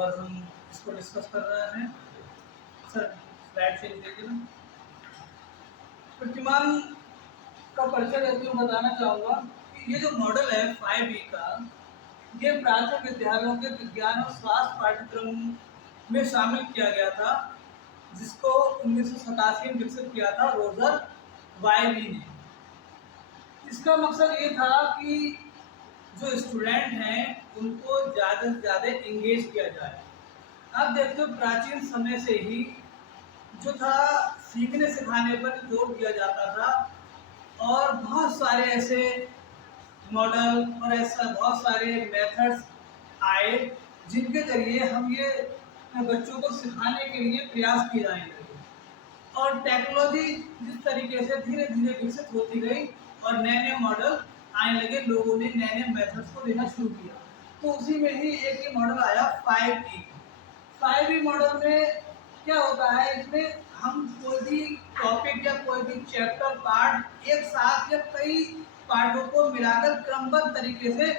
और हम इसको डिस्कस कर रहे हैं। सर स्लाइड चेंज कीजिए ना। प्रतिमान का परिचय देते हुए बताना चाहूँगा कि ये जो मॉडल है 5E का, ये प्राथमिक विद्यालयों के विज्ञान और स्वास्थ्य पाठ्यक्रम में शामिल किया गया था, जिसको 1987 में विकसित किया था रोजर वायली ने। इसका मकसद ये था कि जो स्टूडेंट हैं उनको ज़्यादा से ज़्यादा इंगेज किया जाए। आप देखते हो प्राचीन समय से ही जो था सीखने सिखाने पर जोर दिया जाता था, और बहुत सारे ऐसे मॉडल और ऐसा बहुत सारे मेथड्स आए जिनके जरिए हम ये बच्चों को सिखाने के लिए प्रयास किए जाने लगे। और टेक्नोलॉजी जिस तरीके से धीरे धीरे विकसित होती गई और नए नए मॉडल आने लगे, लोगों ने नए नए मेथड्स को देना शुरू किया, तो उसी में ही एक ये मॉडल आया 5E। 5E मॉडल में क्या होता है, इसमें हम कोई भी टॉपिक या कोई भी चैप्टर पार्ट एक साथ या कई पार्टों को मिलाकर क्रमबद्ध तरीके से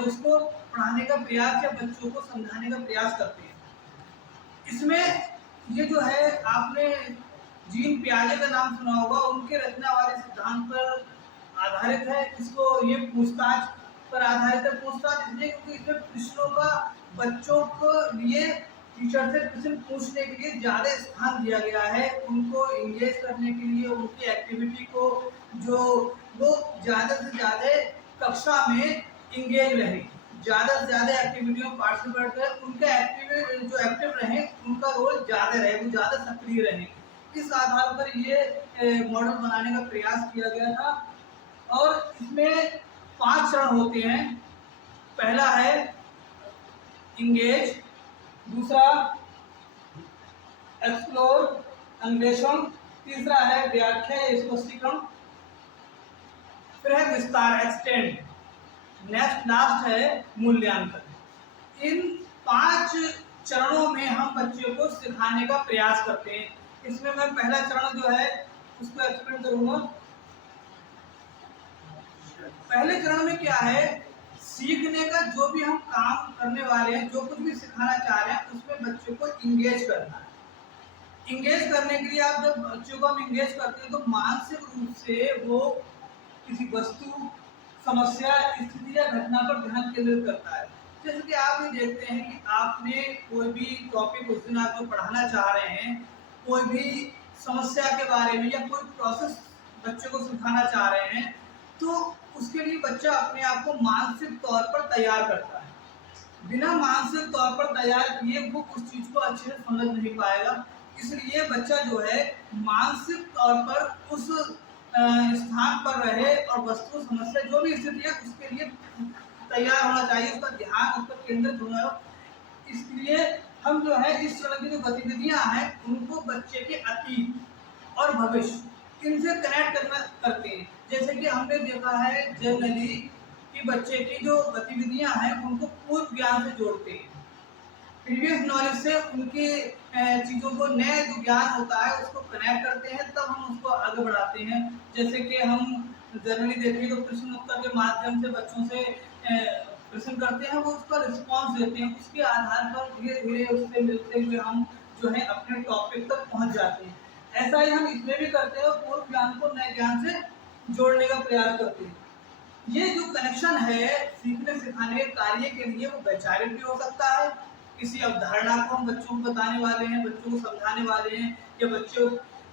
उसको पढ़ाने का प्रयास या बच्चों को समझाने का प्रयास करते हैं। इसमें ये जो है, आपने जीन पियाजे का नाम सुना होगा, उनके रचना वाले सिद्धांत पर आधारित है। इसको ये पूछताछ पर आधारित है। पूछताछ इसलिए क्योंकि इसमें प्रश्नों का बच्चों को लिए टीचर से प्रश्न पूछने के लिए ज़्यादा स्थान दिया गया है, उनको इंगेज करने के लिए, उनकी एक्टिविटी को जो वो ज़्यादा से ज़्यादा कक्षा में इंगेज रहे, ज़्यादा से ज़्यादा एक्टिविटी में पार्टिसिपेट करें, उनका एक्टिव रहे, उनका रोल ज़्यादा रहे, वो ज़्यादा सक्रिय रहे। इस आधार पर ये मॉडल बनाने का प्रयास किया गया था। और इसमें 5 चरण होते हैं। पहला है इंगेज, दूसरा एक्सप्लोर अन्वेषण, तीसरा है व्याख्या या स्पष्टीकरण, फिर है विस्तार एक्सटेंड, नेक्स्ट लास्ट है मूल्यांकन। इन 5 चरणों में हम बच्चों को सिखाने का प्रयास करते हैं। इसमें मैं पहला चरण जो है उसको एक्सप्लेन करूंगा। पहले चरण में क्या है, सीखने का जो भी हम काम करने वाले हैं, जो कुछ भी सिखाना चाह रहे हैं, उसमें बच्चों को इंगेज करना है। इंगेज करने के लिए आप जब बच्चों को हम इंगेज करते हैं तो मानसिक रूप से वो किसी वस्तु, समस्या, स्थिति या घटना पर ध्यान केंद्रित करता है। जैसे कि आप ये देखते हैं कि आपने कोई भी टॉपिक उस दिन आप जो पढ़ाना चाह रहे हैं, कोई भी समस्या के बारे में या कोई प्रोसेस बच्चों को सिखाना चाह रहे हैं, तो उसके लिए बच्चा अपने आप को मानसिक तौर पर तैयार करता है। बिना मानसिक तौर पर तैयार किए वो उस चीज़ को अच्छे से समझ नहीं पाएगा। इसलिए बच्चा जो है मानसिक तौर पर उस स्थान पर रहे और वस्तु, समस्या, जो भी स्थिति है उसके लिए तैयार होना चाहिए, उसका ध्यान उस पर केंद्रित होना हो। इसलिए हम जो है इस तरह की जो गतिविधियां हैं उनको बच्चे के अतीत और भविष्य इनसे कनेक्ट करते हैं। जैसे कि हमने देखा है जनरली कि बच्चे की जो गतिविधियां हैं उनको पूर्व ज्ञान से जोड़ते हैं, प्रीवियस नॉलेज से उनके चीज़ों को, नए जो ज्ञान होता है उसको कनेक्ट करते हैं, तब हम उसको आगे बढ़ाते हैं। जैसे कि हम जनरली देखें तो प्रश्न उत्तर के माध्यम से बच्चों से प्रश्न करते हैं, वो उसका रिस्पॉन्स देते हैं, उसके आधार पर धीरे धीरे उससे मिलते हुए हम जो है अपने टॉपिक तक पहुंच जाते हैं। ऐसा ही हम इसमें भी करते हैं, पूर्व ज्ञान को नए ज्ञान से जोड़ने का प्रयास करते हैं। ये जो कनेक्शन है सीखने सिखाने के कार्य के लिए, वो वैचारिक भी हो सकता है, किसी अवधारणा को हम बच्चों को बताने वाले हैं, बच्चों को समझाने वाले हैं, या बच्चों,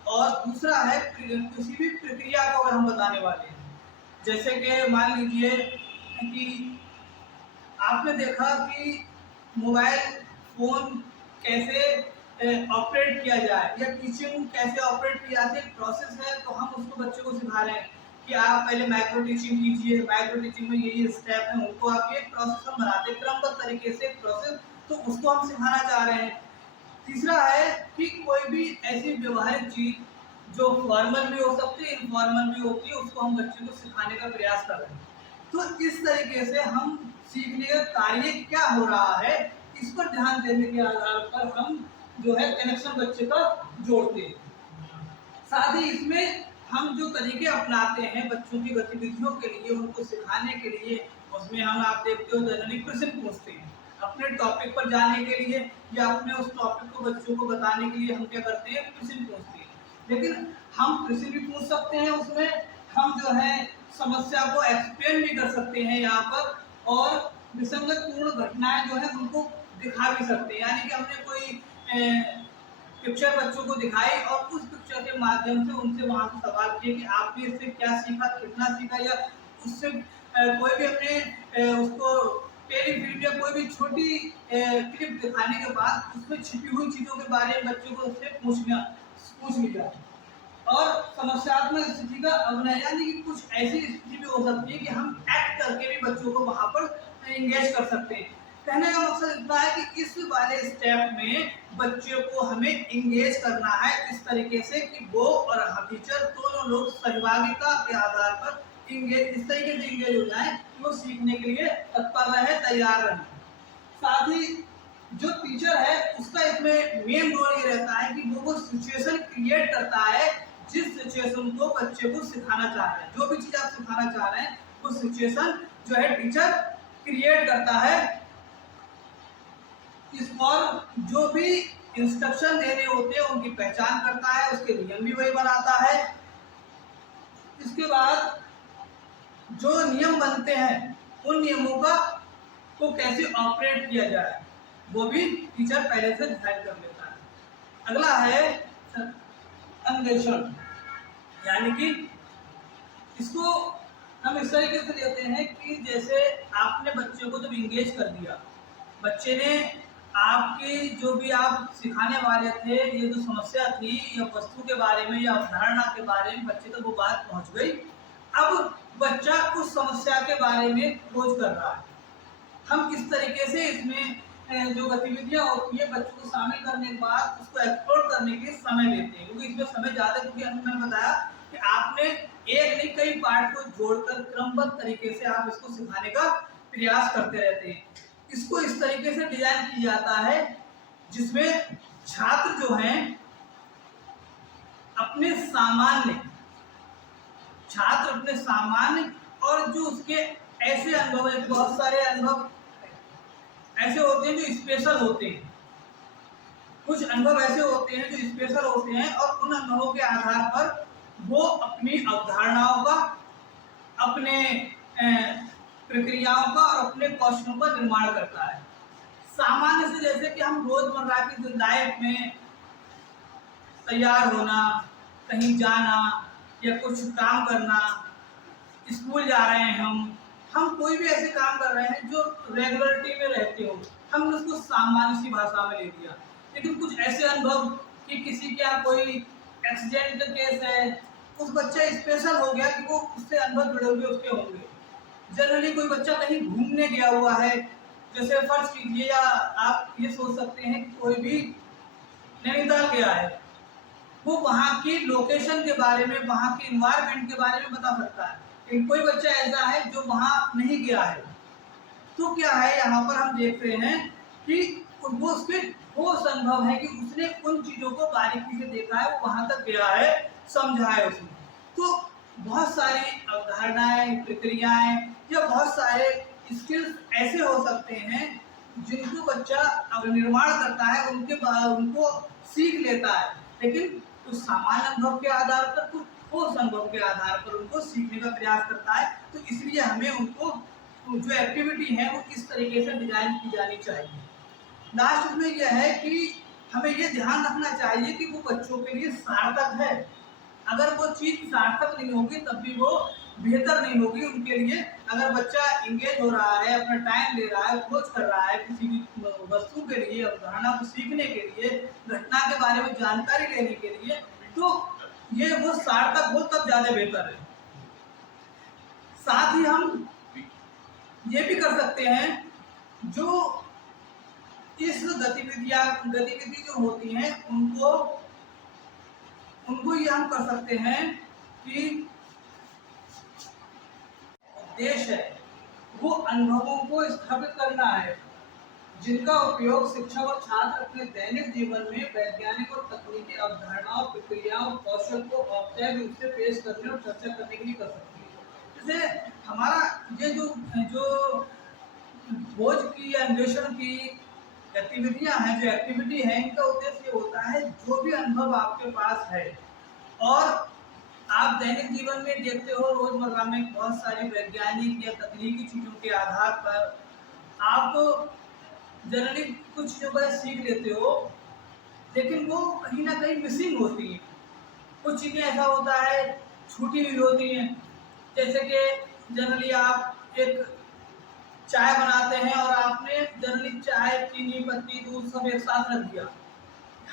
और दूसरा है किसी भी प्रक्रिया को अगर हम बताने वाले हैं। जैसे कि मान लीजिए कि आपने देखा कि मोबाइल फोन कैसे ऑपरेट किया जाए या टीचिंग कैसे ऑपरेट की जाती है, प्रोसेस है, तो हम उसको बच्चों को सिखा रहे हैं कि आप पहले माइक्रो टीचिंग कीजिए, माइक्रो टीचिंग में ये स्टेप है, उनको आप ये प्रोसेस हम बनाते हैं क्रमबद्ध तरीके से प्रोसेस, तो उसको हम सिखाना चाह रहे हैं। तीसरा है कि कोई भी ऐसी व्यवहारिक चीज जो फॉर्मल भी हो सकती है, इनफॉर्मल भी होती है, उसको हम बच्चों को सिखाने का प्रयास कर रहे हैं। तो इस तरीके से हम सीखने का कार्य क्या हो रहा है इस पर ध्यान देने के आधार पर हम जो है कनेक्शन बच्चे का जोड़ते हैं। साथ ही इसमें हम जो तरीके अपनाते हैं बच्चों की गतिविधियों के लिए, उनको सिखाने के लिए, उसमें हम, आप देखते हो जनरली प्रश्न पूछते हैं। अपने टॉपिक पर जाने के लिए या अपने उस टॉपिक को बच्चों को बताने के लिए हम क्या करते हैं, क्वेश्चन पूछते हैं। लेकिन हम क्वेश्चन भी पूछ सकते हैं, उसमें हम जो है समस्या को एक्सप्लेन भी कर सकते हैं यहाँ पर, और विसंगत पूर्ण घटनाएं जो है उनको दिखा भी सकते हैं। यानी कि हमने कोई पिक्चर बच्चों को दिखाई और उस पिक्चर के माध्यम से उनसे वहां से सवाल किए कि आपने इससे क्या सीखा, कितना सीखा, या उससे कोई भी अपने उसको टेलीफिल्म या कोई भी छोटी क्लिप दिखाने के बाद उसमें छिपी हुई चीजों के बारे में बच्चों को उससे पूछ लिया। और समस्यात्मक स्थिति का अभिनय, यानी कि कुछ ऐसी स्थिति भी हो सकती है कि हम एक्ट करके भी बच्चों को वहां पर एंगेज कर सकते हैं। कहने का मकसद इतना है कि इस वाले स्टेप में बच्चों को हमें इंगेज करना है इस तरीके से कि वो और टीचर दोनों लोग सहभागिता के आधार पर इंगेज, इस तरीके से इंगेज हो जाएं कि वो सीखने के लिए तत्पर रहे, तैयार रहे। साथ ही जो टीचर है उसका इसमें मेन रोल ये रहता है कि वो सिचुएशन क्रिएट करता है जिस सिचुएशन को बच्चे को सिखाना चाह रहे हैं। जो भी चीज आप सिखाना चाह रहे हैं वो सिचुएशन जो है टीचर क्रिएट करता है। और जो भी इंस्ट्रक्शन देने होते हैं उनकी पहचान करता है, उसके नियम भी वही बनाता है। इसके बाद जो नियम बनते हैं उन नियमों का को कैसे ऑपरेट किया जाए वो भी टीचर पहले से डिसाइड कर लेता है। अगला है अन्वेषण, यानी कि इसको हम इस तरीके से लेते हैं कि जैसे आपने बच्चे को जब इंगेज कर दिया, बच्चे ने आपके जो भी आप सिखाने वाले थे, ये जो समस्या थी या वस्तु के बारे में या अवधारणा के बारे में बच्चे तक वो बात पहुंच गई। अब बच्चा उस समस्या के बारे में खोज कर रहा है। हम किस तरीके से इसमें जो गतिविधियां होती है बच्चों को शामिल करने के बाद उसको एक्सप्लोर करने के लिए समय लेते हैं, क्योंकि इसमें समय ज़्यादा, क्योंकि मैंने बताया कि आपने एक नहीं कई पार्ट को जोड़कर क्रमबद्ध तरीके से आप इसको सिखाने का प्रयास करते रहते हैं। इसको इस तरीके से डिजाइन किया जाता है जिसमें छात्र जो हैं अपने सामान्य और जो उसके ऐसे अनुभव है, बहुत सारे अनुभव ऐसे होते हैं जो स्पेशल होते हैं, कुछ अनुभव ऐसे होते हैं जो स्पेशल होते हैं, और उन अनुभवों के आधार पर वो अपनी अवधारणाओं का, अपने प्रक्रियाओं का और अपने कौशलों का निर्माण करता है। सामान्य से जैसे कि हम रोजमर्रा की लाइफ में तैयार होना, कहीं जाना या कुछ काम करना, स्कूल जा रहे हैं, हम कोई भी ऐसे काम कर रहे हैं जो रेगुलरिटी में रहते हो, हमने उसको सामान्य सी भाषा में ले दिया। लेकिन कुछ ऐसे अनुभव कि किसी का कोई एक्सीडेंट का केस है, उस बच्चा स्पेशल हो गया कि वो उससे अनुभव जुड़े हुए उसके होंगे। जनरली कोई बच्चा कहीं घूमने गया हुआ है, जैसे फर्ज कीजिए, या आप ये सोच सकते हैं कि कोई भी नैनीताल गया है, वो वहाँ की लोकेशन के बारे में, वहाँ के इन्वायरमेंट के बारे में बता सकता है। लेकिन कोई बच्चा ऐसा है जो वहाँ नहीं गया है, तो क्या है यहाँ पर हम देख रहे हैं कि वो उसके ठोस अनुभव है कि उसने उन चीजों को बारीकी से देखा है, वो वहां तक गया है, समझा है उसने। तो बहुत सारी अवधारणाएं, प्रक्रियाएं या बहुत सारे स्किल्स ऐसे हो सकते हैं जिनको बच्चा निर्माण करता है, उनको सीख लेता है, लेकिन कुछ सामान्य अनुभव के आधार पर, कुछ ठोस अनुभव के आधार पर उनको सीखने का प्रयास करता है। तो इसलिए हमें उनको जो एक्टिविटी है वो किस तरीके से डिजाइन की जानी चाहिए। लास्ट में यह है कि हमें ये ध्यान रखना चाहिए कि वो बच्चों के लिए सार्थक है। अगर वो चीज सार्थक नहीं होगी तब भी वो बेहतर नहीं होगी उनके लिए। अगर बच्चा इंगेज हो रहा है, अपना टाइम ले रहा है, खोज कर रहा है किसी भी वस्तु के लिए, अवधारणा को सीखने के लिए, घटना के बारे में जानकारी लेने के लिए, तो ये वो सार्थक हो तब ज्यादा बेहतर है। साथ ही हम ये भी कर सकते हैं, जो इस गतिविधि जो होती हैं उनको ये हम कर सकते हैं कि उद्देश्य है वो अनुभवों को स्थापित करना है जिनका उपयोग शिक्षक और छात्र अपने दैनिक जीवन में वैज्ञानिक और तकनीकी अवधारणाओं, प्रक्रियाओं, कौशल को औपचारिक रूप से पेश करने और चर्चा करने के लिए कर सकती है। जैसे हमारा ये जो खोज की या अन्वेषण की गतिविधियां हैं, जो एक्टिविटी है, इनका उद्देश्य ये होता है जो भी अनुभव आपके पास है और आप दैनिक जीवन में देखते हो, रोजमर्रा में बहुत सारी वैज्ञानिक या तकनीकी चीजों के आधार पर आप जनरली कुछ चीजों को सीख लेते हो, लेकिन वो कहीं ना कहीं मिसिंग होती है। कुछ चीजें ऐसा होता है छूटी हुई होती हैं, जैसे कि जनरली आप एक चाय बनाते हैं और आपने जनरली चाय, चीनी, पत्ती, दूध सब एक साथ रख दिया।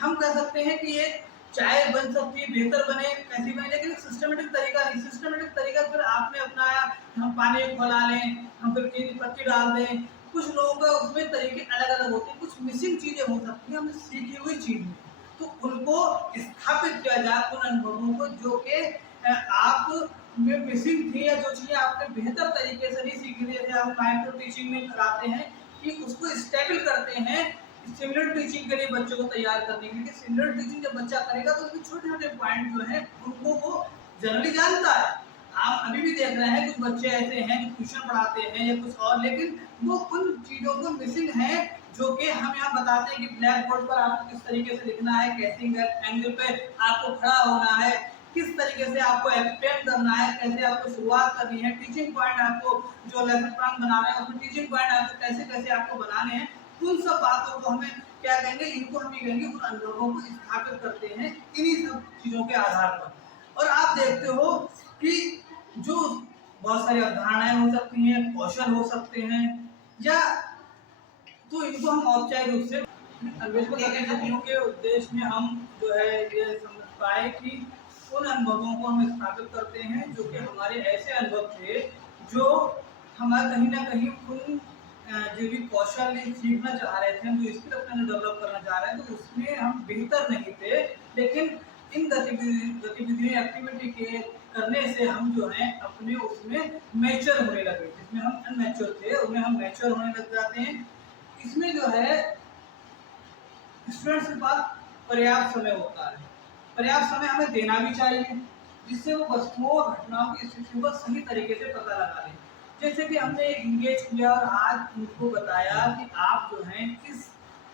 हम कह सकते हैं कि ये चाय बन सकती है, बेहतर बने, कैसी बने, लेकिन एक सिस्टमेटिक तरीका नहीं। सिस्टमेटिक तरीका फिर आपने अपनाया, हम पानी खोला लें, हम फिर चीनी पत्ती डाल दें। कुछ लोगों का उसमें तरीके अलग अलग होते हैं, कुछ मिसिंग चीजें हो सकती हैं हमने सीखी हुई चीज में, तो उनको स्थापित किया जाए उन अनुभवों को जो कि आप में मिसिंग थी या जो चीजें आपने बेहतर तरीके से नहीं सीखी थी। जैसे हम माइक्रो टीचिंग में कराते हैं कि उसको स्टेबल करते हैं सिमिलर टीचिंग के लिए बच्चों को तैयार करने के लिए। सिमिलर टीचिंग जब बच्चा करेगा तो उसमें छोटे छोटे पॉइंट जो है उनको वो जनरली जानता है। आप अभी भी देख रहे हैं कुछ बच्चे ऐसे हैं जो ट्यूशन पढ़ाते हैं या कुछ और, लेकिन वो उन चीजों को मिसिंग है जो कि हम यहाँ बताते हैं कि ब्लैक बोर्ड पर आपको किस तरीके से लिखना है, कैसे एंगल पे आपको खड़ा होना है, किस तरीके से आपको एक्सप्लेन करना है, कैसे आपको शुरुआत करनी है, टीचिंग पॉइंट आपको जो लेसन प्लान बना रहे हैं उसमें टीचिंग पॉइंट आपको कैसे कैसे आपको बनाने हैं, उन सब बातों को हमें क्या कहेंगे, इनको हम ये कहेंगे उन अनुभवों को स्थापित करते हैं इन्हीं सब चीजों के आधार पर। और आप देखते हो कि जो बहुत सारी अवधारणाएं हो सकती हैं, कौशल हो सकते हैं, या तो इनको हम औपचारिक रूप से अन्वेषण गतिविधियों के उद्देश्य में हम जो है ये समझ पाए कि उन अनुभवों को हम स्थापित करते हैं जो कि हमारे ऐसे अनुभव थे जो हमारे कहीं ना कहीं उन जो भी कौशल सीखना चाह रहे थे, हम जो स्किल अपने डेवलप करना चाह रहे हैं, तो उसमें हम बेहतर नहीं थे, लेकिन इन गतिविधियों एक्टिविटी के करने से हम जो है अपने उसमें मैच्योर होने लगे। जिसमें हम अनमैच्योर थे उनमें हम मैच्योर होने लग जाते हैं। इसमें जो है स्टूडेंट्स के पास पर्याप्त समय होता है, पर्याप्त समय हमें देना भी चाहिए जिससे वो वस्तुओं और घटनाओं की स्थितियों का सही तरीके से पता लगा लें। जैसे कि हमने इंगेज किया और आज उनको बताया कि आप जो हैं इस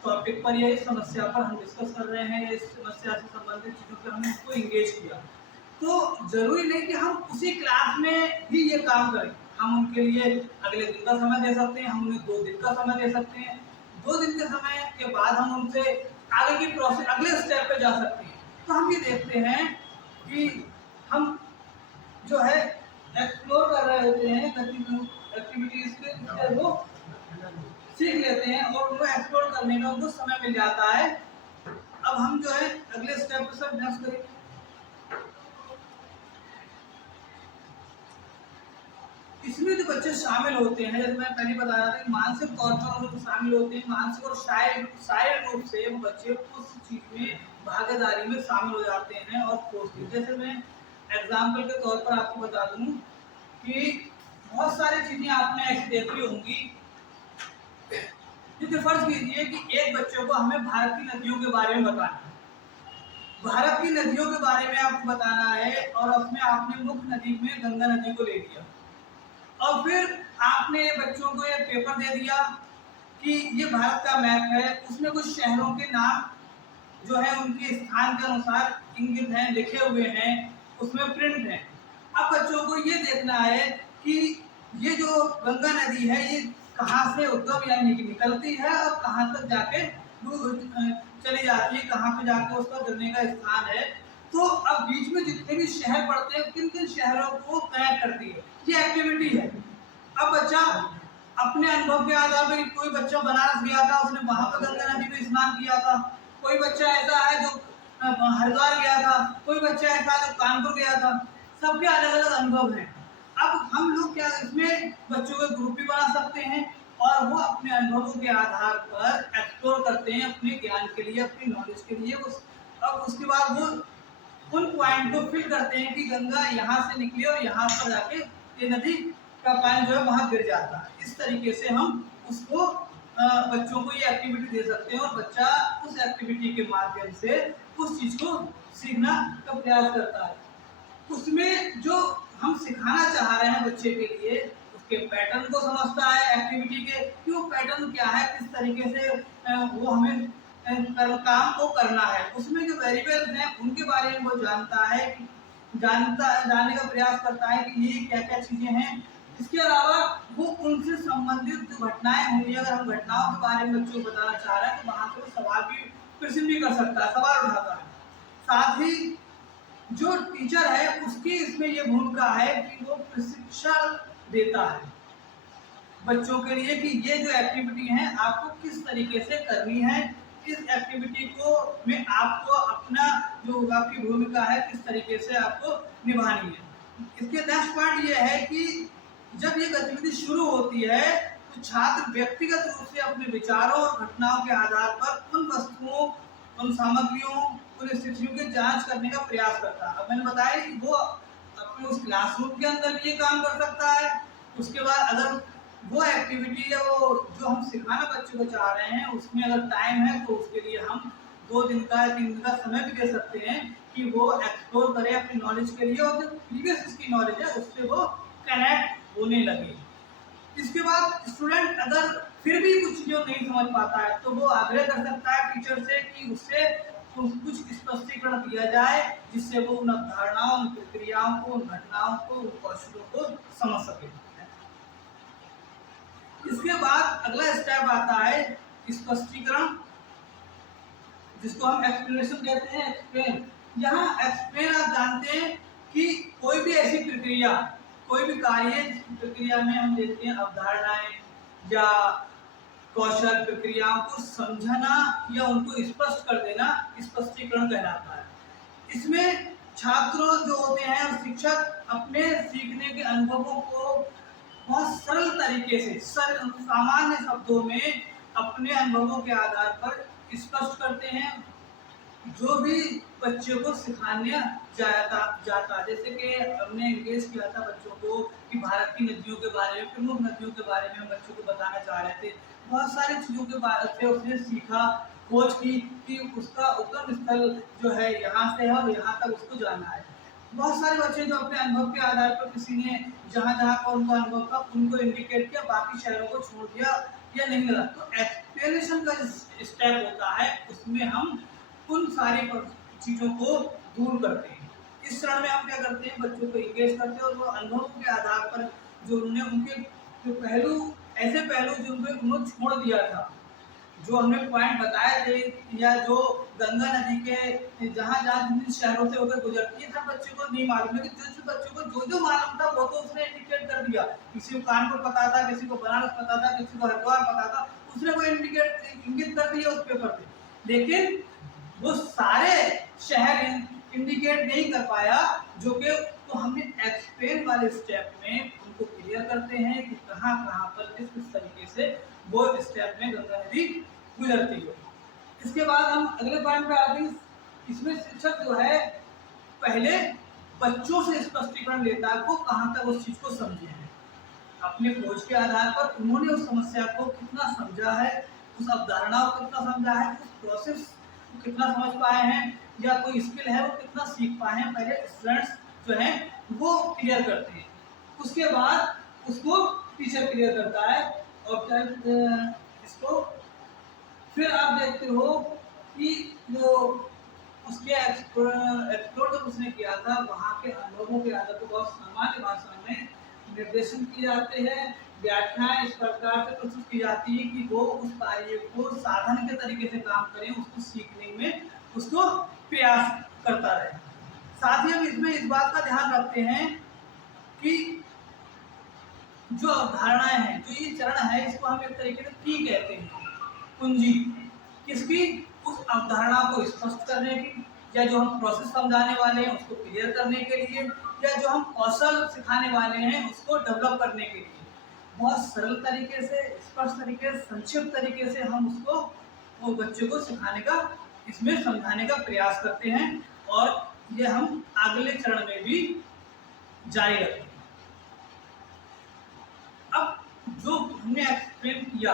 टॉपिक पर या इस समस्या पर हम डिस्कस कर रहे हैं, इस समस्या से संबंधित चीज़ों पर हमने उसको इंगेज किया, तो जरूरी नहीं कि हम उसी क्लास में ही ये काम करें। हम उनके लिए अगले दिन का समय दे सकते हैं, हम उन्हें 2 दिन का समय दे सकते हैं, 2 दिन के समय के बाद हम उनसे आगे की प्रोसेस अगले स्टेप पे जा सकते हैं। तो हम ये देखते हैं कि हम जो है एक्सप्लोर कर रहे होते हैं एक्टिविटीज के, वो सीख लेते हैं और उनको एक्सप्लोर करने में उनको समय मिल जाता है। अब हम जो है अगले स्टेप पर सब नेक्स्ट करेंगे। इसमें जो बच्चे शामिल होते हैं, जैसे मैं पहले बता रहा था, मानसिक तौर पर वो शामिल होते हैं, मानसिक और शारीरिक रूप से वो बच्चे उस चीज में भागीदारी में शामिल हो जाते हैं और खोजते हैं। जैसे मैं एग्जाम्पल के तौर पर आपको बता दूं कि बहुत सारी चीजें आपने ऐसी देखी होंगी। जैसे फर्ज कीजिए कि एक बच्चे को हमें भारत की नदियों के बारे में बताना है, भारत की नदियों के बारे में आपको बताना है, और उसमें आपने मुख्य नदी में गंगा नदी को ले लिया और फिर आपने बच्चों को एक पेपर दे दिया कि ये भारत का मैप है, उसमें कुछ शहरों के नाम जो है उनके स्थान के अनुसार इंगित हैं, लिखे हुए हैं, उसमें प्रिंट है। अब बच्चों को ये देखना है कि ये जो गंगा नदी है ये कहाँ से उद्गम यानी कि निकलती है और कहाँ तक जाके चली जाती है, कहाँ पे जाके उसका गिरने का स्थान है। तो अब बीच में जितने भी शहर पड़ते हैं किन किन शहरों को कनेक्ट करती है, ये एक्टिविटी है। अब बच्चा अपने अनुभव के आधार पर, कोई बच्चा बनारस गया था, उसने वहां पर गंगा नदी में स्नान किया था, कोई बच्चा ऐसा है जो हरिद्वार गया था, कोई बच्चा ऐसा है जो कानपुर गया था, सबके अलग अलग अनुभव हैं। अब हम लोग क्या इसमें बच्चों के ग्रुप भी बना सकते हैं और वो अपने अनुभवों के आधार पर एक्सप्लोर करते हैं अपने ज्ञान के लिए, अपनी नॉलेज के लिए। अब उसके बाद वो उन पॉइंट को फिल करते हैं कि गंगा यहाँ से निकली और यहाँ पर जाके ये नदी का पानी जो है वहाँ गिर जाता है। इस तरीके से हम उसको बच्चों को ये एक्टिविटी दे सकते हैं और बच्चा उस एक्टिविटी के माध्यम से उस चीज को सीखना का प्रयास करता है। उसमें जो हम सिखाना चाह रहे हैं बच्चे के लिए, उसके पैटर्न को समझता है एक्टिविटी के कि वो पैटर्न क्या है, किस तरीके से वो हमें काम को करना है। उसमें जो वेरिएबल्स हैं उनके बारे में वो जानने का प्रयास करता है कि ये क्या क्या चीजें हैं। इसके अलावा वो उनसे संबंधित जो घटनाएं होंगी, अगर हम घटनाओं के बारे में बच्चों को बताना चाह रहे हैं तो वहां से वो सवाल भी प्रश्न भी कर सकता है, सवाल उठाता है। साथ ही जो टीचर है उसकी इसमें ये भूमिका है कि वो प्रशिक्षण देता है बच्चों के लिए कि ये जो एक्टिविटी है आपको किस तरीके से करनी है, इस एक्टिविटी को में आपको अपना जो आपकी भूमिका है किस तरीके से आपको निभानी है। इसके नेक्स्ट पॉइंट ये है कि जब ये गतिविधि शुरू होती है तो छात्र व्यक्तिगत रूप से अपने विचारों और घटनाओं के आधार पर उन वस्तुओं, उन सामग्रियों, उन स्थितियों की जांच करने का प्रयास करता है। अब मैंने बताया कि वो अपने उस क्लासरूम के अंदर भी ये काम कर सकता है। उसके बाद अगर वो एक्टिविटी या वो जो हम सिखाना बच्चों को चाह रहे हैं उसमें अगर टाइम है तो उसके लिए हम 2 दिन का या 3 दिन का समय भी दे सकते हैं कि वो एक्सप्लोर करे अपनी नॉलेज के लिए और जो प्रीवियस उसकी नॉलेज है उससे वो कनेक्ट होने लगे। इसके बाद स्टूडेंट अगर फिर भी कुछ जो नहीं समझ पाता है तो वो आग्रह कर सकता है टीचर से कि उससे कुछ स्पष्टीकरण दिया जाए जिससे वो उन अवधारणाओं, उन प्रक्रियाओं को, उन घटनाओं को, उन कौशलों को समझ सके। इसके बाद अगला स्टेप आता है स्पष्टीकरण, जिसको हम एक्सप्लेनेशन कहते हैं। एक्सप्लेन, यहाँ एक्सप्लेन आप जानते हैं कि कोई भी ऐसी प्रक्रिया, कोई भी कार्य जिस प्रक्रिया में हम देखते हैं अवधारणाएं या कौशल, प्रक्रियाओं को समझना या उनको स्पष्ट कर देना स्पष्टीकरण कहलाता है। इसमें छात्र जो होते हैं और शिक्षक अपने सीखने के अनुभवों को बहुत सरल तरीके से सामान्य शब्दों में अपने अनुभवों के आधार पर स्पष्ट करते हैं जो भी बच्चों को सिखाने जाता। जैसे कि हमने एंगेज किया था बच्चों को कि भारत की नदियों के बारे में, प्रमुख नदियों के बारे में हम बच्चों को बताना चाह रहे थे। बहुत सारी चीज़ों के बारे से उसने सीखा, खोज की कि उसका उगम स्थल जो है यहाँ से है और यहाँ तक उसको जाना है। बहुत सारे बच्चे जो अपने अनुभव के आधार पर किसी ने जहाँ जहाँ का उनका अनुभव था उनको इंडिकेट किया, बाकी शहरों को छोड़ दिया या नहीं लगा। तो एक्सप्लेनेशन का स्टेप होता है उसमें हम उन सारी चीज़ों को दूर करते हैं। इस चरण में हम क्या करते हैं, बच्चों को इंगेज करते हैं और वो अनुभवों के आधार पर जो उन्होंने उनके जो पहलू, ऐसे पहलू जिनको उन्होंने छोड़ दिया था, जो हमने पॉइंट बताए थे या जो गंगा नदी के जहाँ जहाँ जिन शहरों से होकर गुजरती है, हर बच्चे को नहीं मालूम है कि जो बच्चों को जो मालूम था वो तो उसने इंडिकेट कर दिया। किसी को कानपुर पता था, किसी को बनारस पता था, किसी को हरिद्वार पता था, उसने वो इंगित कर दिया उस पेपर पे, लेकिन वो सारे शहर इंडिकेट नहीं कर पाया जो कि तो हमने एक्सप्लेन वाले स्टेप में उनको क्लियर करते हैं कि कहाँ कहाँ पर किस तरीके से वो स्टेप में गंगा नदी गुजरती है। इसके बाद हम अगले पॉइंट पे आते हैं। इसमें शिक्षक जो है पहले बच्चों से स्पष्टीकरण लेता है को कहाँ तक उस चीज को समझे हैं, अपने खोज के आधार पर उन्होंने उस समस्या को कितना समझा है, उस अवधारणा को कितना समझा है, उस प्रोसेस को कितना समझ पाए हैं या कोई स्किल है वो कितना सीख पाए हैं, पहले स्टूडेंट्स जो हैं वो क्लियर करते हैं। उसके बाद उसको टीचर क्लियर करता है और इसको फिर आप देखते हो कि जो उसके एक्सप्लोर जब उसने किया था वहाँ के अनुभवों के आधार पर बहुत सामान्य भाषा में निर्देशन किए जाते हैं, व्याख्याएं इस प्रकार से प्रस्तुत की जाती है कि वो उस कार्य को साधन के तरीके से काम करें, उसको सीखने में उसको प्रयास करता रहे। साथ ही हम इसमें इस बात का ध्यान रखते हैं कि जो अवधारणाएं हैं, जो ये चरण है, इसको हम एक तरीके से की कहते हैं, कुंजी किसकी, उस अवधारणा को स्पष्ट करने की, या जो हम प्रोसेस समझाने वाले हैं उसको क्लियर करने के लिए, या जो हम कौशल सिखाने वाले हैं उसको डेवलप करने के लिए बहुत सरल तरीके से, स्पष्ट तरीके से, संक्षिप्त तरीके से हम उसको वो बच्चों को सिखाने का, इसमें समझाने का प्रयास करते हैं और ये हम अगले चरण में भी जारी रखते हैं। अब जो हमने एक्सप्लेन किया,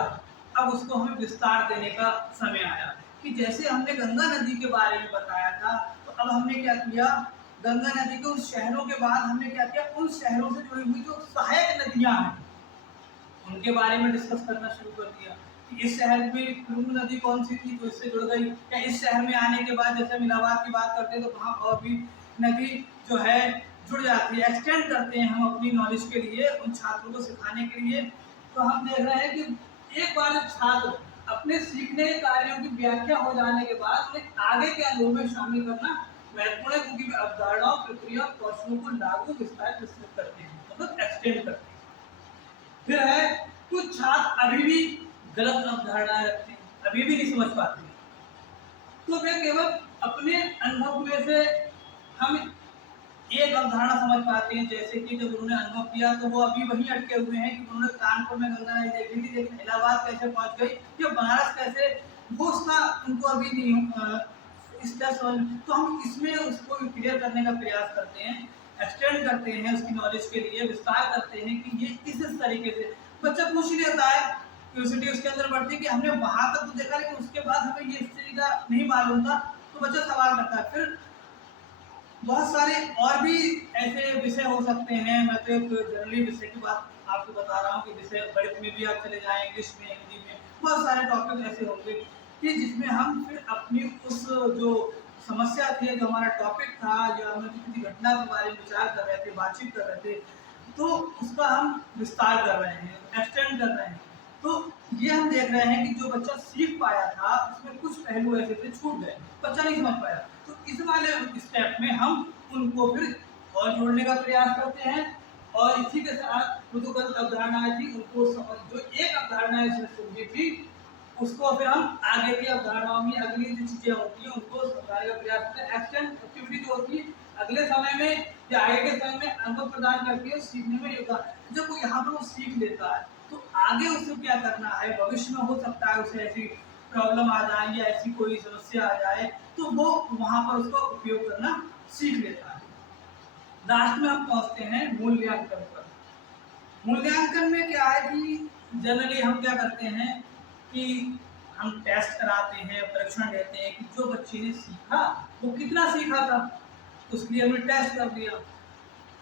अब उसको हमें विस्तार देने का समय आया कि जैसे हमने गंगा नदी के बारे में बताया था, तो अब हमने क्या किया, गंगा नदी के उन शहरों के बाद हमने क्या किया, उन शहरों से जुड़ी हुई जो सहायक नदियां हैं उनके बारे में डिस्कस करना शुरू कर दिया कि इस शहर में कुरुंग नदी कौन सी थी तो इससे जुड़ गई, या इस शहर में आने के बाद जैसे हम इलाहाबाद की बात करते हैं तो वहाँ और भी नदी जो है जुड़ जाती है। एक्सटेंड करते हैं हम अपनी नॉलेज के लिए, उन छात्रों को सिखाने के लिए। तो हम देख रहे हैं कि एक बार छात्र अपने सीखने के कार्यों की व्याख्या हो जाने के बाद उन्हें आगे के अनुभव में शामिल करना महत्वपूर्ण है, क्योंकि अवधारणाओं, प्रक्रिया, कौशलों को लागू, विस्तार, विस्तृत करते हैं, मतलब एक्सटेंड करते हैं। फिर है कुछ छात्र अभी भी गलत अवधारणाएं रखते हैं, अभी भी नहीं समझ पाते, तो वे केवल अपने अनुभव में से हम एक अवधारणा समझ पाते हैं। जैसे कि जब उन्होंने अनुभव किया तो वो अभी वहीं अटके हुए हैं कि उन्होंने कानपुर में गंगा नदी देखी थी, लेकिन इलाहाबाद कैसे पहुंच गई या बनारस कैसे, वो उसका उनको अभी नहीं इसका समझ। तो हम इसमें उसको क्लियर करने का प्रयास करते हैं, एक्सटेंड करते हैं उसकी नॉलेज के लिए, विस्तार करते हैं कि ये इस तरीके से बच्चा पूछ ही लेता है, क्यूरियोसिटी उसके अंदर बढ़ती है कि हमने वहां तक तो देखा लेकिन उसके बाद हमें ये स्थिति का नहीं मालूम था, तो बच्चा सवाल करता है। फिर बहुत सारे और भी ऐसे विषय हो सकते हैं। मैं तो एक जनरली विषय की बात आपको बता रहा हूँ कि विषय गणित में भी आप चले जाएं, इंग्लिश में, हिंदी में, बहुत सारे टॉपिक ऐसे होंगे कि जिसमें हम फिर अपनी उस जो समस्या थी, जो हमारा टॉपिक था, या हम किसी घटना के बारे में विचार कर रहे थे, बातचीत कर रहे थे, तो उसका हम विस्तार कर रहे हैं, एक्सटेंड कर रहे हैं। तो ये हम देख रहे हैं कि जो बच्चा सीख पाया था उसमें कुछ पहलू ऐसे थे छूट गए, बच्चा नहीं समझ पाया। तो इस वाले स्टेप में हम उनको फिर और जोड़ने का प्रयास करते हैं, और इसी के साथ जो गलत अवधारणाएं थी उनको जो एक अवधारणा इसमें समझी थी उसको फिर हम आगे की अवधारणाओं में अगली जो चीजें होती हैं उनको समझाने का प्रयास करते हैं। एक्सटेंड एक्टिविटी जो होती है अगले समय में या आगे के समय में अनुभव प्रदान करती है, सीखने में योगदान। जब वो यहाँ पर वो सीख लेता है तो आगे उसे क्या करना है, भविष्य में हो सकता है उसे ऐसी प्रॉब्लम आ जाए या ऐसी कोई समस्या आ जाए, तो वो वहां पर उसका उपयोग करना सीख लेता है। लास्ट में हम पहुंचते हैं मूल्यांकन पर। मूल्यांकन में क्या है कि जनरली हम क्या करते हैं कि हम टेस्ट कराते हैं, परीक्षण लेते हैं कि जो बच्चे ने सीखा वो कितना सीखा था, उसके लिए हमने टेस्ट कर दिया।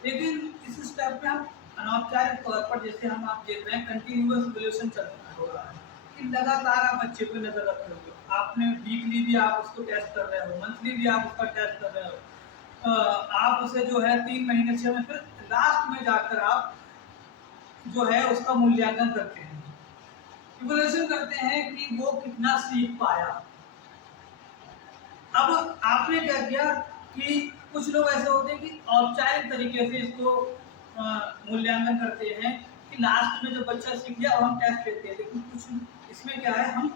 लेकिन इस स्टेप में हम अनौपचारिक तौर पर, जैसे हम आप देख रहे हैं कंटिन्यूअस इवैल्यूएशन चल रहा है कि लगातार आप बच्चे पे नजर रख रहे हो, आपने वीकली भी आप उसको टेस्ट कर रहे हो, मंथली भी आप उसका टेस्ट कर रहे हो, आप उसे जो है 3 महीने 6 महीने, फिर लास्ट में जाकर आप जो है उसका मूल्यांकन करते हैं, इवैल्यूएशन करते हैं कि वो कितना सीख पाया। अब आपने क्या किया कि कुछ लोग ऐसे होते हैं कि औपचारिक तरीके से इसको मूल्यांकन करते हैं कि लास्ट में जो बच्चा सीख गया और हम टेस्ट लेते हैं, लेकिन कुछ इसमें क्या है, हम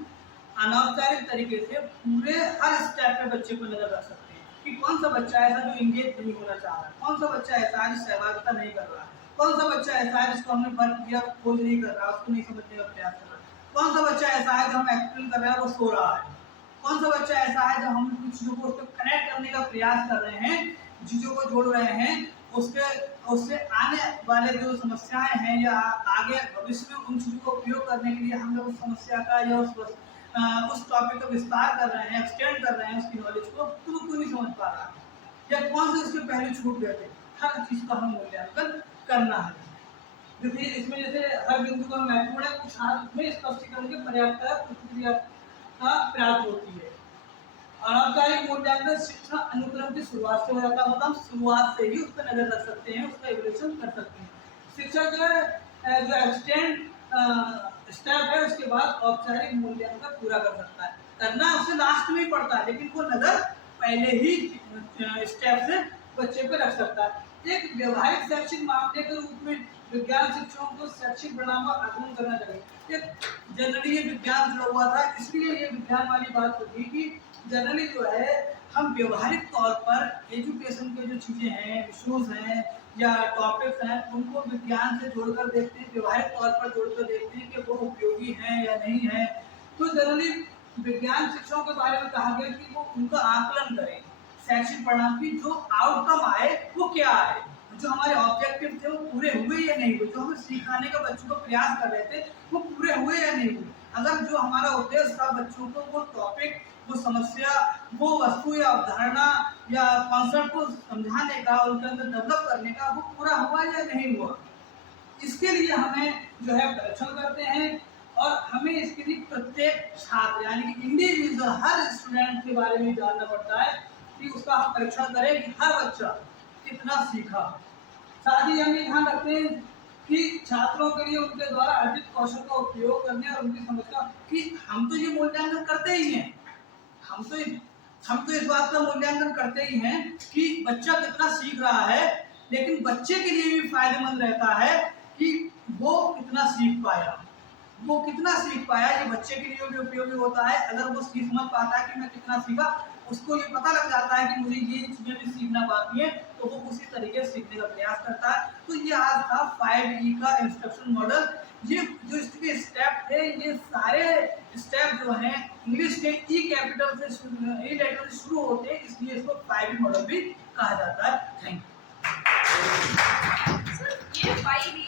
अनौपचारिक तरीके से पूरे हर स्टेप पे बच्चे को नजर रख सकते हैं कि कौन सा बच्चा ऐसा जो इंगेज नहीं होना चाह रहा है, कौन सा बच्चा ऐसा है जो सहभागिता नहीं कर रहा है, कौन सा बच्चा ऐसा है जिसको हमने वर्क किया खोज नहीं कर रहा, उसको नहीं समझने का प्रयास कर रहा है, कौन सा बच्चा ऐसा है जो हम एक्सप्लेन कर रहे हैं वो सो रहा है, कौन सा बच्चा ऐसा है जब हम कुछ चीजों को उसको कनेक्ट करने का प्रयास कर रहे हैं, चीजों को जोड़ रहे हैं, उससे आने वाले जो समस्याएं हैं या आगे भविष्य में उन चीजों को उपयोग करने के लिए हम लोग उस समस्या का या उस टॉपिक का विस्तार कर रहे हैं, एक्सटेंड कर रहे हैं उसकी नॉलेज को, तो वो क्यों नहीं समझ पा रहा है या कौन से उसके पहले छूट गए थे। हर चीज का हम मूल्यांकन करना है। देखिए इसमें जैसे हर बिंदु का महत्वपूर्ण है, कुछ हाथ में स्पष्टीकरण के पर्याप्त प्रतिक्रिया का प्राप्त होती है। अनौपचारिक मूल्यांकन शिक्षा अनुक्रम की शुरुआत से हो जाता है, मतलब शुरुआत से ही उस पर नजर रख सकते हैं, उसका इवैल्यूएशन कर सकते हैं। शिक्षक जो एक्सटेंड स्टेप है उसके बाद औपचारिक मूल्यांकन पूरा कर सकता है, करना उसे लास्ट में ही पड़ता है, लेकिन वो नजर पहले ही स्टेप से बच्चे पे रख सकता है। एक व्यवहारिक शैक्षिक मामले के रूप में विज्ञान शिक्षकों को शैक्षिक परिणाम का आकलन करना चाहिए। जनरली ये विज्ञान जुड़ा हुआ था, इसलिए ये विज्ञान वाली बात होगी कि जनरली जो है हम व्यवहारिक तौर पर एजुकेशन के जो चीज़ें हैं, इशूज हैं या टॉपिक्स हैं, उनको विज्ञान से जोड़कर देखते हैं, व्यवहारिक तौर पर जोड़कर देखते हैं कि वो उपयोगी हैं या नहीं है। तो जनरली विज्ञान शिक्षकों के बारे में कहा गया कि वो उनका आकलन करें, शैक्षिक परिणाम की जो आउटकम आए वो क्या आए, जो हमारे ऑब्जेक्टिव थे वो पूरे हुए या नहीं हुए, जो हमें सिखाने का बच्चों को प्रयास कर रहे थे वो पूरे हुए या नहीं हुए। अगर जो हमारा उद्देश्य था बच्चों को वो टॉपिक, वो समस्या, वो वस्तु या अवधारणा या कॉन्सेप्ट को समझाने का, उनके अंदर डेवलप करने का, वो पूरा हुआ या नहीं हुआ, इसके लिए हमें जो है परीक्षण करते हैं और हमें इसके लिए प्रत्येक छात्र यानी कि इंडिविजुअल हर स्टूडेंट के बारे में जानना पड़ता है कि उसका हम परीक्षण करें कि हर बच्चा कितना सीखा। साथ ही हम ये ध्यान रखते हैं कि छात्रों के लिए उनके द्वारा अर्जित कौशल का उपयोग करने और उनकी समझ का कि हम तो ये मूल्यांकन करते ही हैं, हम तो इस बात का मूल्यांकन करते ही हैं कि बच्चा कितना सीख रहा है, लेकिन बच्चे के लिए भी फायदेमंद रहता है कि वो कितना सीख पाया, वो कितना सीख पाया। ये बच्चे के लिए भी उपयोगी होता है। अगर वो समझ पाता है कि मैं कितना सीखा, उसको ये पता लग जाता है कि मुझे ये चीजें भी सीखना बाकी है, तो वो उसी तरीके से सीखने का प्रयास करता है। तो ये आज था 5E का इंस्ट्रक्शन मॉडल। ये जो इसके स्टेप थे, ये सारे स्टेप जो हैं इंग्लिश के ई कैपिटल से ई लेटर से शुरू होते हैं, इसलिए इसको 5E मॉडल भी कहा जाता है। Thank you. सर, ये 5E